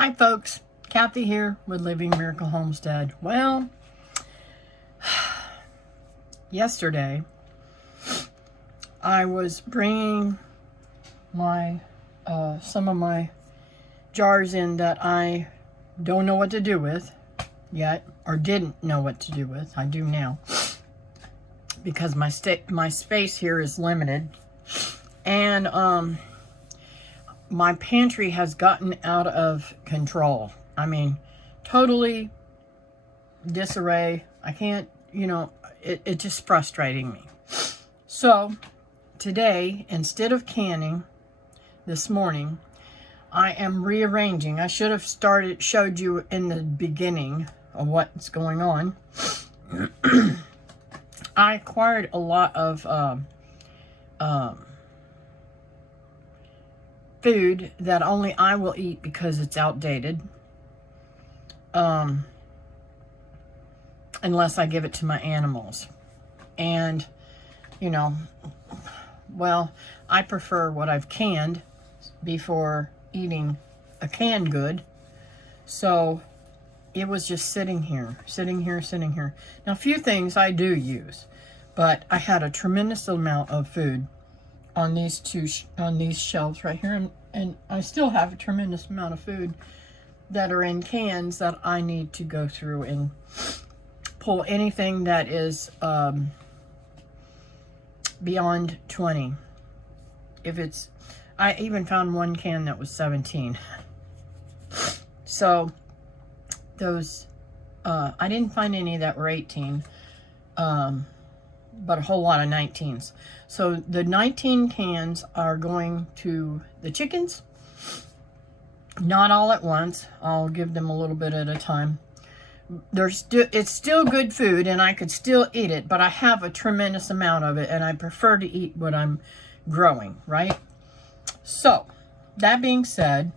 Hi folks, Kathy here with Living Miracle Homestead. Well, yesterday I was bringing my some of my jars in that I don't know what to do with yet, or didn't know what to do with. I do now because my space here is limited, and my pantry has gotten out of control. I mean, totally disarray. I can't, it's just frustrating me. So today, instead of canning this morning, I am rearranging. I should have showed you in the beginning of what's going on. I acquired a lot of food that only I will eat because it's outdated, unless I give it to my animals. And well, I prefer what I've canned before eating a canned good. So it was just sitting here. Now, a few things I do use, but I had a tremendous amount of food on these shelves right here, and I still have a tremendous amount of food that are in cans that I need to go through and pull anything that is beyond 20. I even found one can that was 17. So those I didn't find any that were 18, but a whole lot of 19s. So the 19 cans are going to the chickens. Not all at once. I'll give them a little bit at a time. It's still good food, and I could still eat it, but I have a tremendous amount of it, and I prefer to eat what I'm growing, right? So, that being said,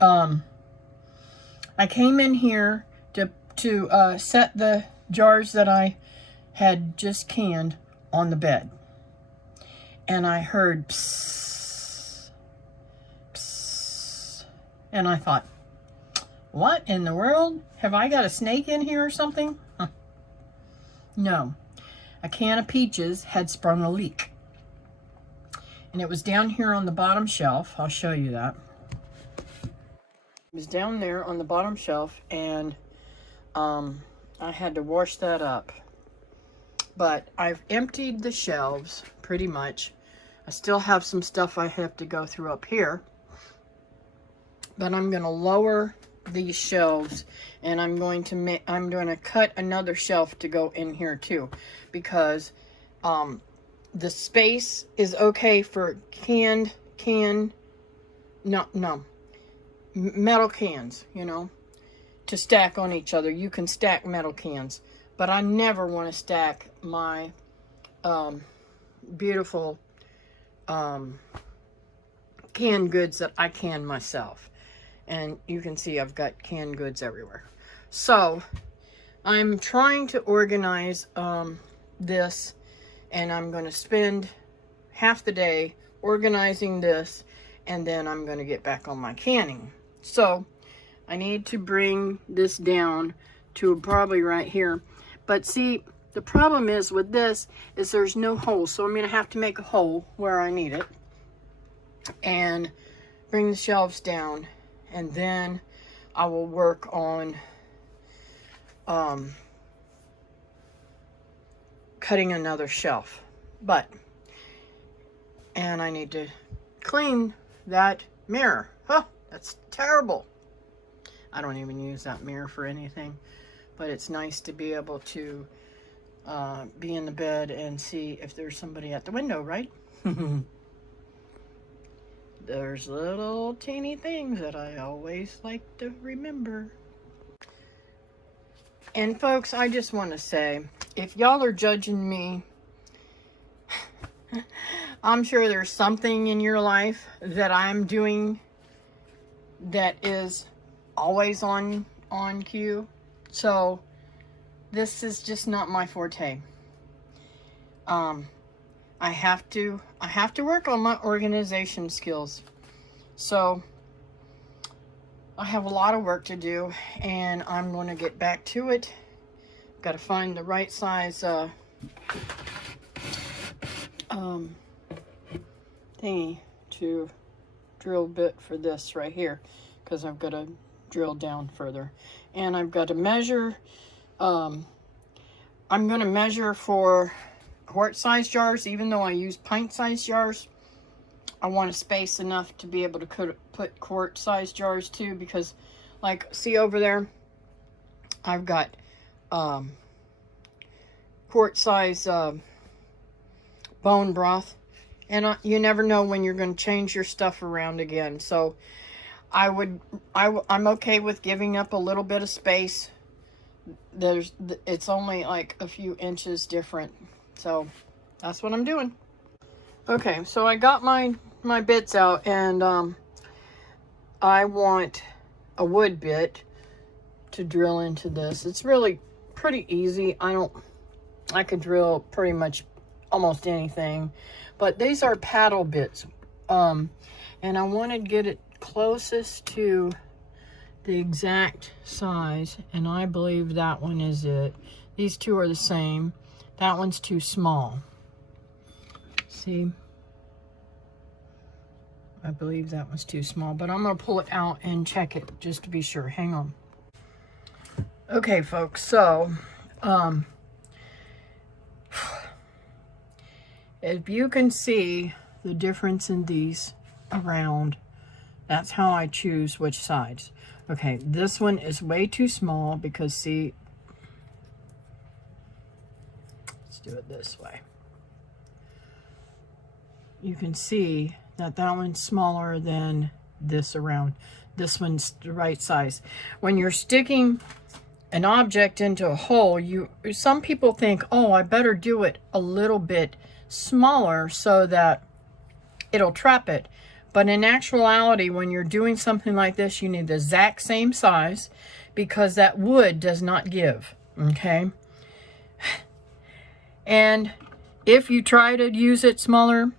I came in here to set the jars that I had just canned on the bed, and I heard psst, psst, and I thought, what in the world? Have I got a snake in here or something? Huh. No. A can of peaches had sprung a leak. And it was down here on the bottom shelf. I'll show you that. It was down there on the bottom shelf, and I had to wash that up. But I've emptied the shelves pretty much. I still have some stuff I have to go through up here. But I'm going to lower these shelves, and I'm going to cut another shelf to go in here too, because the space is okay for metal cans, to stack on each other. You can stack metal cans, but I never want to stack my beautiful canned goods that I can myself. And you can see I've got canned goods everywhere. So I'm trying to organize this, and I'm going to spend half the day organizing this, and then I'm going to get back on my canning. So I need to bring this down to probably right here. But see, the problem is with this is there's no hole. So I'm going to have to make a hole where I need it and bring the shelves down. And then I will work on cutting another shelf. And I need to clean that mirror. Huh, that's terrible. I don't even use that mirror for anything. But it's nice to be able to be in the bed and see if there's somebody at the window, right? There's little teeny things that I always like to remember. And folks, I just want to say, if y'all are judging me, I'm sure there's something in your life that I'm doing that is always on cue. So this is just not my forte. I have to work on my organization skills. So I have a lot of work to do, and I'm going to get back to it. Got to find the right size thingy to drill bit for this right here, because I've got to drill down further. And I've got to measure. I'm going to measure for quart-size jars, even though I use pint-size jars. I want a space enough to be able to put quart-size jars too, because, like, see over there, I've got quart-size bone broth, and you never know when you're going to change your stuff around again. So I'm okay with giving up a little bit of space. It's only like a few inches different, so that's what I'm doing. Okay, so I got my bits out, and I want a wood bit to drill into this. It's really pretty easy. I could drill pretty much almost anything, but these are paddle bits, and I want to get it closest to the exact size, and I believe that one is it. These two are the same. That one's too small. See? I believe that one's too small, but I'm going to pull it out and check it just to be sure. Hang on. Okay, folks, so if you can see the difference in these around, that's how I choose which sides. Okay, this one is way too small because, see, let's do it this way. You can see that one's smaller than this around. This one's the right size. When you're sticking an object into a hole, some people think, oh, I better do it a little bit smaller so that it'll trap it. But in actuality, when you're doing something like this, you need the exact same size, because that wood does not give, okay? And if you try to use it smaller,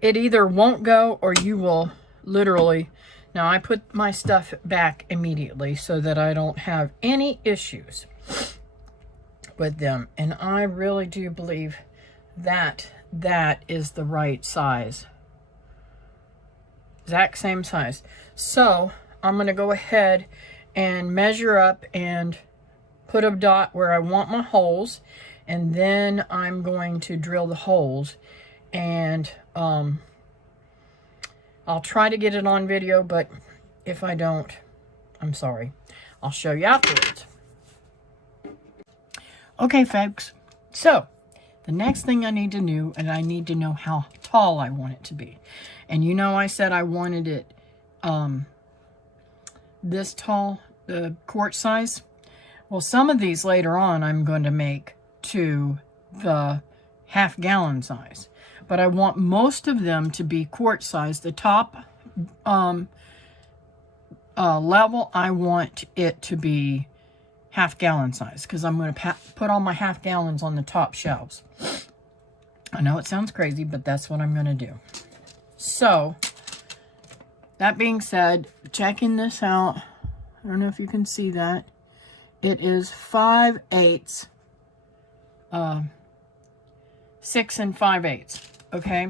it either won't go, or you will literally... Now, I put my stuff back immediately so that I don't have any issues with them. And I really do believe that that is the right size. Exact same size. So I'm going to go ahead and measure up and put a dot where I want my holes, and then I'm going to drill the holes. And I'll try to get it on video, but if I don't, I'm sorry. I'll show you afterwards. Okay, folks, so the next thing I need to do, and I need to know how tall I want it to be. And you know, I said I wanted it this tall, the quart size. Well, some of these later on I'm going to make to the half-gallon size. But I want most of them to be quart size. The top level, I want it to be half-gallon size, because I'm going to put all my half-gallons on the top shelves. I know it sounds crazy, but that's what I'm going to do. So, that being said, checking this out, I don't know if you can see that. It is 5/8, 6 5/8, okay?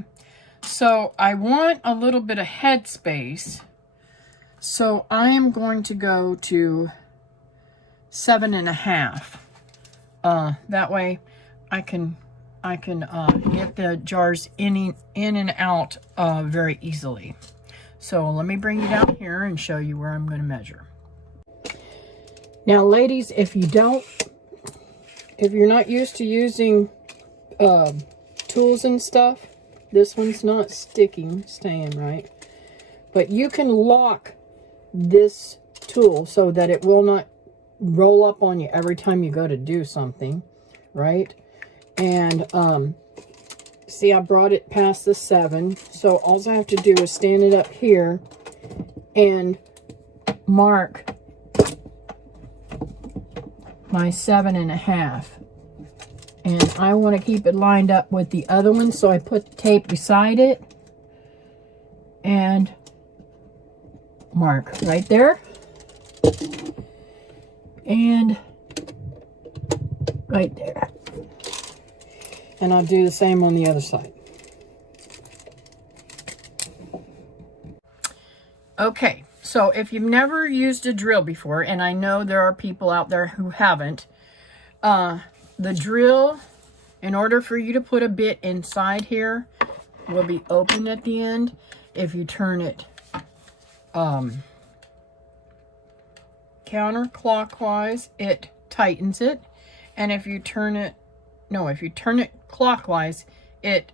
So, I want a little bit of head space, so I am going to go to 7 1/2. That way, I can get the jars in and out very easily. So let me bring you down here and show you where I'm going to measure. Now, ladies, if you're not used to using tools and stuff, this one's not staying right. But you can lock this tool so that it will not roll up on you every time you go to do something, right? And see, I brought it past the 7, so all I have to do is stand it up here and mark my 7 1/2. And I want to keep it lined up with the other one, so I put the tape beside it and mark right there. And right there. And I'll do the same on the other side. Okay, so if you've never used a drill before, and I know there are people out there who haven't, the drill, in order for you to put a bit inside here, will be open at the end. If you turn it counterclockwise, it tightens it. And if you turn it, clockwise, it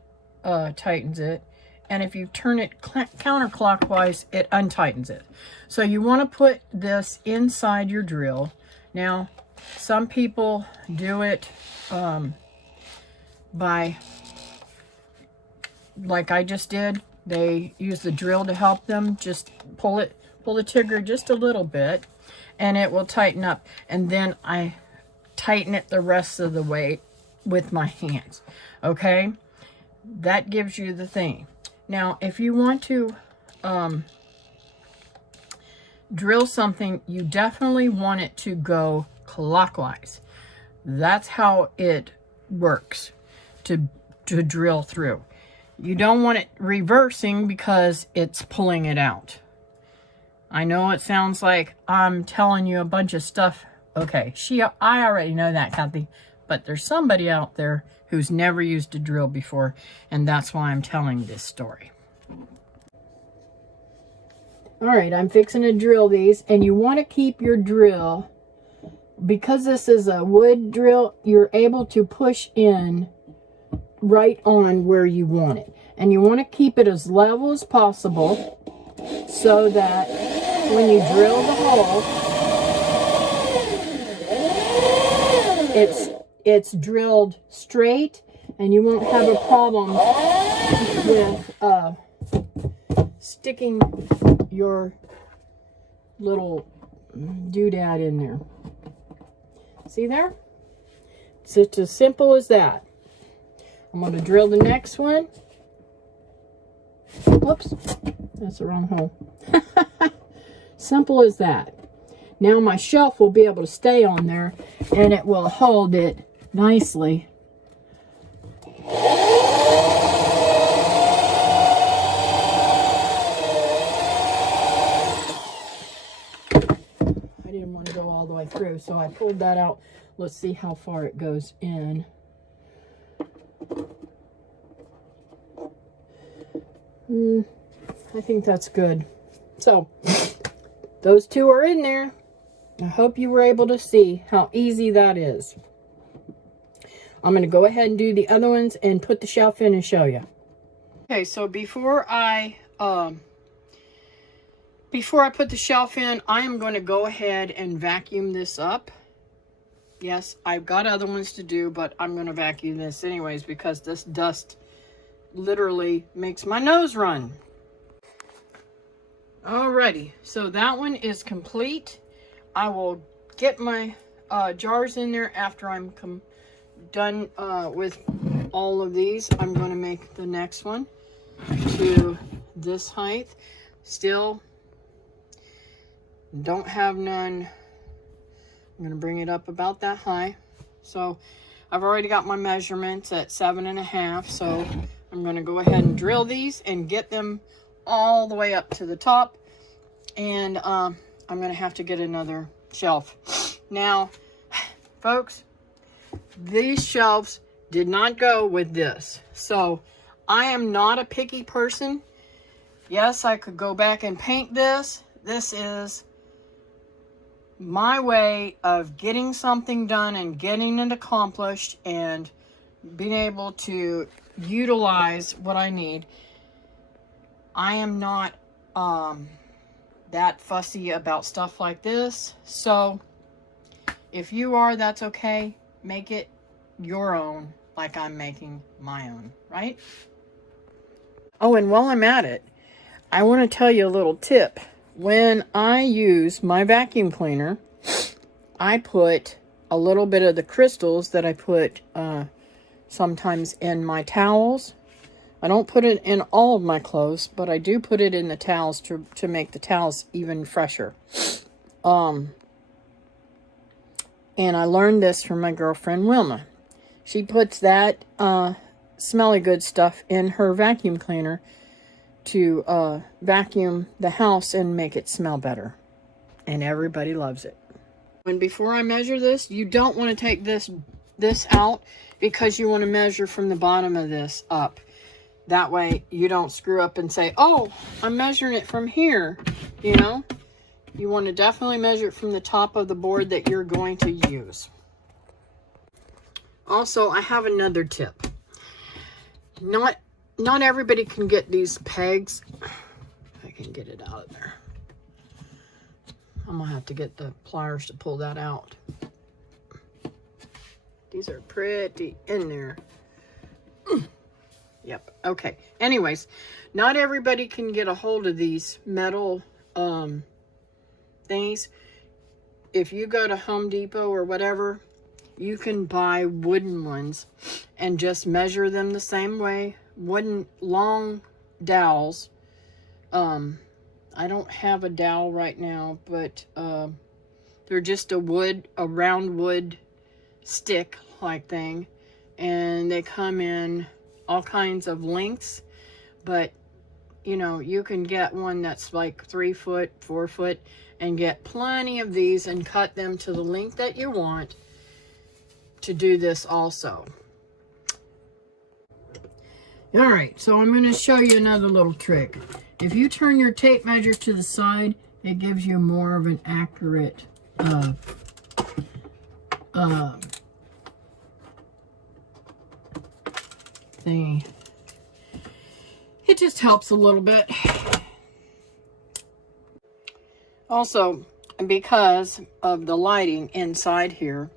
tightens it. And if you turn it counterclockwise, it untightens it. So you want to put this inside your drill. Now, some people do it by, like I just did. They use the drill to help them. Just pull the trigger just a little bit, and it will tighten up. And then I tighten it the rest of the way with my hands. Okay? That gives you the thing. Now, if you want to drill something, you definitely want it to go clockwise. That's how it works to drill through. You don't want it reversing because it's pulling it out. I know it sounds like I'm telling you a bunch of stuff. Okay, I already know that, Kathy, but there's somebody out there who's never used a drill before, and that's why I'm telling this story. All right, I'm fixing to drill these, and you want to keep your drill, because this is a wood drill, you're able to push in right on where you want it. And you want to keep it as level as possible so that when you drill the hole, it's drilled straight, and you won't have a problem with sticking your little doodad in there. See there? It's just as simple as that. I'm going to drill the next one. Whoops, that's the wrong hole. Simple as that. Now my shelf will be able to stay on there, and it will hold it nicely. I didn't want to go all the way through, so I pulled that out. Let's see how far it goes in. I think that's good. So, those two are in there. I hope you were able to see how easy that is. I'm going to go ahead and do the other ones and put the shelf in and show you. Okay, so before I put the shelf in, I am going to go ahead and vacuum this up. Yes, I've got other ones to do, but I'm going to vacuum this anyways because this dust literally makes my nose run. Alrighty, so that one is complete. I will get my jars in there after I'm done with all of these. I'm going to make the next one to this height. Still don't have none. I'm going to bring it up about that high. So I've already got my measurements at 7.5, so I'm going to go ahead and drill these and get them all the way up to the top. And I'm going to have to get another shelf. Now, folks, these shelves did not go with this. So I am not a picky person. Yes, I could go back and paint this. This is my way of getting something done and getting it accomplished and being able to utilize what I need. I am not that fussy about stuff like this. So if you are, that's okay. Make it your own, like I'm making my own, right? Oh, and while I'm at it, I want to tell you a little tip. When I use my vacuum cleaner, I put a little bit of the crystals that I put sometimes in my towels. I don't put it in all of my clothes, but I do put it in the towels to make the towels even fresher. And I learned this from my girlfriend Wilma. She puts that smelly good stuff in her vacuum cleaner to vacuum the house and make it smell better. And everybody loves it. And before I measure this, you don't want to take this out, because you want to measure from the bottom of this up. That way you don't screw up and say, oh, I'm measuring it from here. You know, you want to definitely measure it from the top of the board that you're going to use. Also, I have another tip. Not everybody can get these pegs. If I can get it out of there. I'm gonna have to get the pliers to pull that out. These are pretty in there. Yep, okay. Anyways, not everybody can get a hold of these metal things. If you go to Home Depot or whatever, you can buy wooden ones and just measure them the same way. Wooden long dowels. I don't have a dowel right now, but they're just a round wood stick like thing, and they come in all kinds of lengths. But you know, you can get one that's like 3 foot, 4 foot, and get plenty of these and cut them to the length that you want to do this also. All right, so I'm going to show you another little trick. If you turn your tape measure to the side, it gives you more of an accurate thingy. It just helps a little bit. Also, because of the lighting inside here,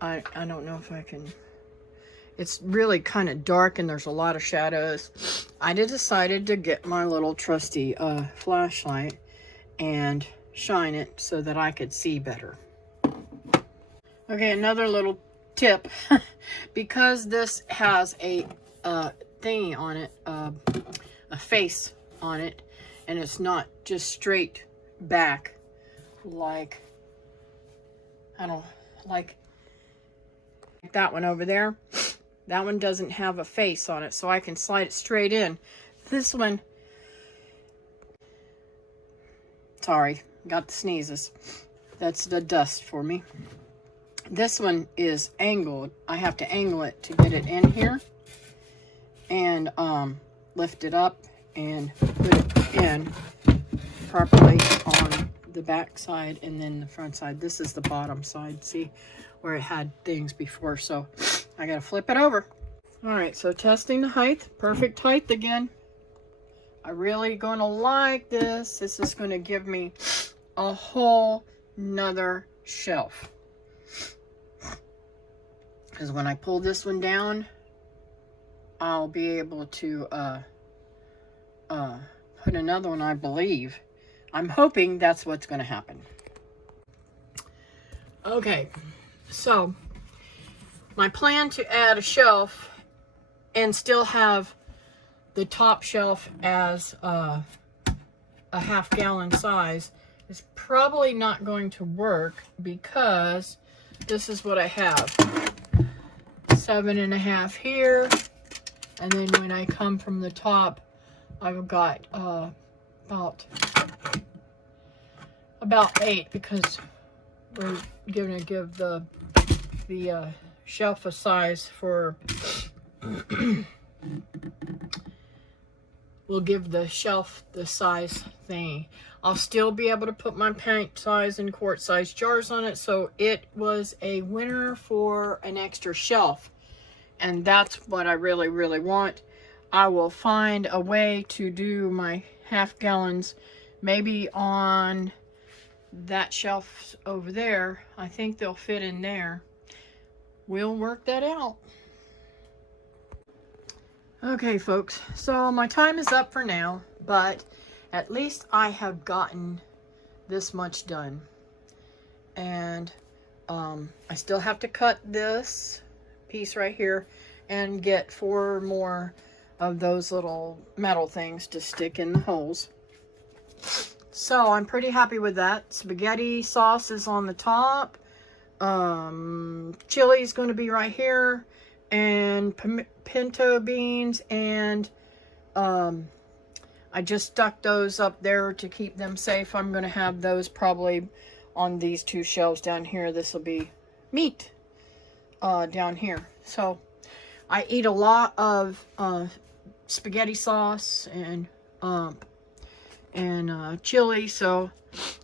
I don't know if I can... It's really kind of dark and there's a lot of shadows. I decided to get my little trusty flashlight and shine it so that I could see better. Okay, another little tip. Because this has a thingy on it, a face on it, and it's not just straight back like, I don't like that one over there. That one doesn't have a face on it, so I can slide it straight in. This one, sorry, got the sneezes. That's the dust for me. This one is angled. I have to angle it to get it in here, and lift it up and put it in properly on the back side and then the front side. This is the bottom side, see, where it had things before, so I gotta flip it over. All right, so testing the height, perfect height again. I really gonna like this. This is gonna give me a whole nother shelf. Because when I pull this one down, I'll be able to put another one, I believe. I'm hoping that's what's gonna happen. Okay, so my plan to add a shelf and still have the top shelf as a half-gallon size is probably not going to work, because this is what I have. 7.5 here, and then when I come from the top, I've got about 8, because we're gonna give the shelf a size for we'll give the shelf the size thing. I'll still be able to put my pint size and quart size jars on it, so it was a winner for an extra shelf, and that's what I really, really want. I will find a way to do my half gallons maybe on that shelf over there. I think they'll fit in there. We'll work that out. Okay, folks, so my time is up for now, but at least I have gotten this much done. And I still have to cut this piece right here and get 4 more of those little metal things to stick in the holes. So I'm pretty happy with that. Spaghetti sauce is on the top. Chili is going to be right here. And pinto beans. And I just stuck those up there to keep them safe. I'm going to have those probably on these two shelves down here. This will be meat down here. So I eat a lot of spaghetti sauce and chili, so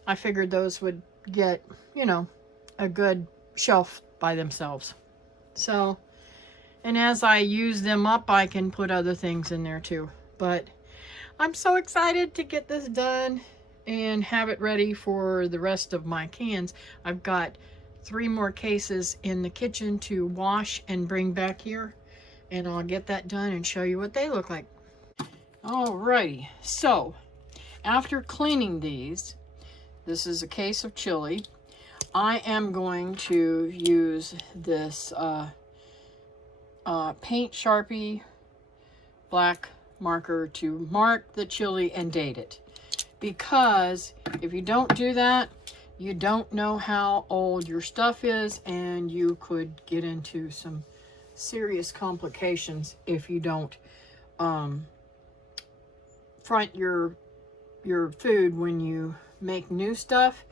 I figured those would get, you know, a good shelf by themselves. So, and as I use them up, I can put other things in there too. But I'm so excited to get this done and have it ready for the rest of my cans. I've got 3 more cases in the kitchen to wash and bring back here, and I'll get that done and show you what they look like. Alrighty, so after cleaning these, this is a case of chili. I am going to use this paint Sharpie black marker to mark the chili and date it. Because if you don't do that, you don't know how old your stuff is, and you could get into some serious complications if you don't front your food when you make new stuff.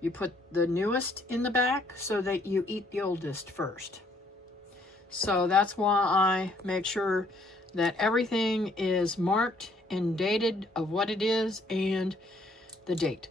You put the newest in the back so that you eat the oldest first. So that's why I make sure that everything is marked and dated of what it is and the date.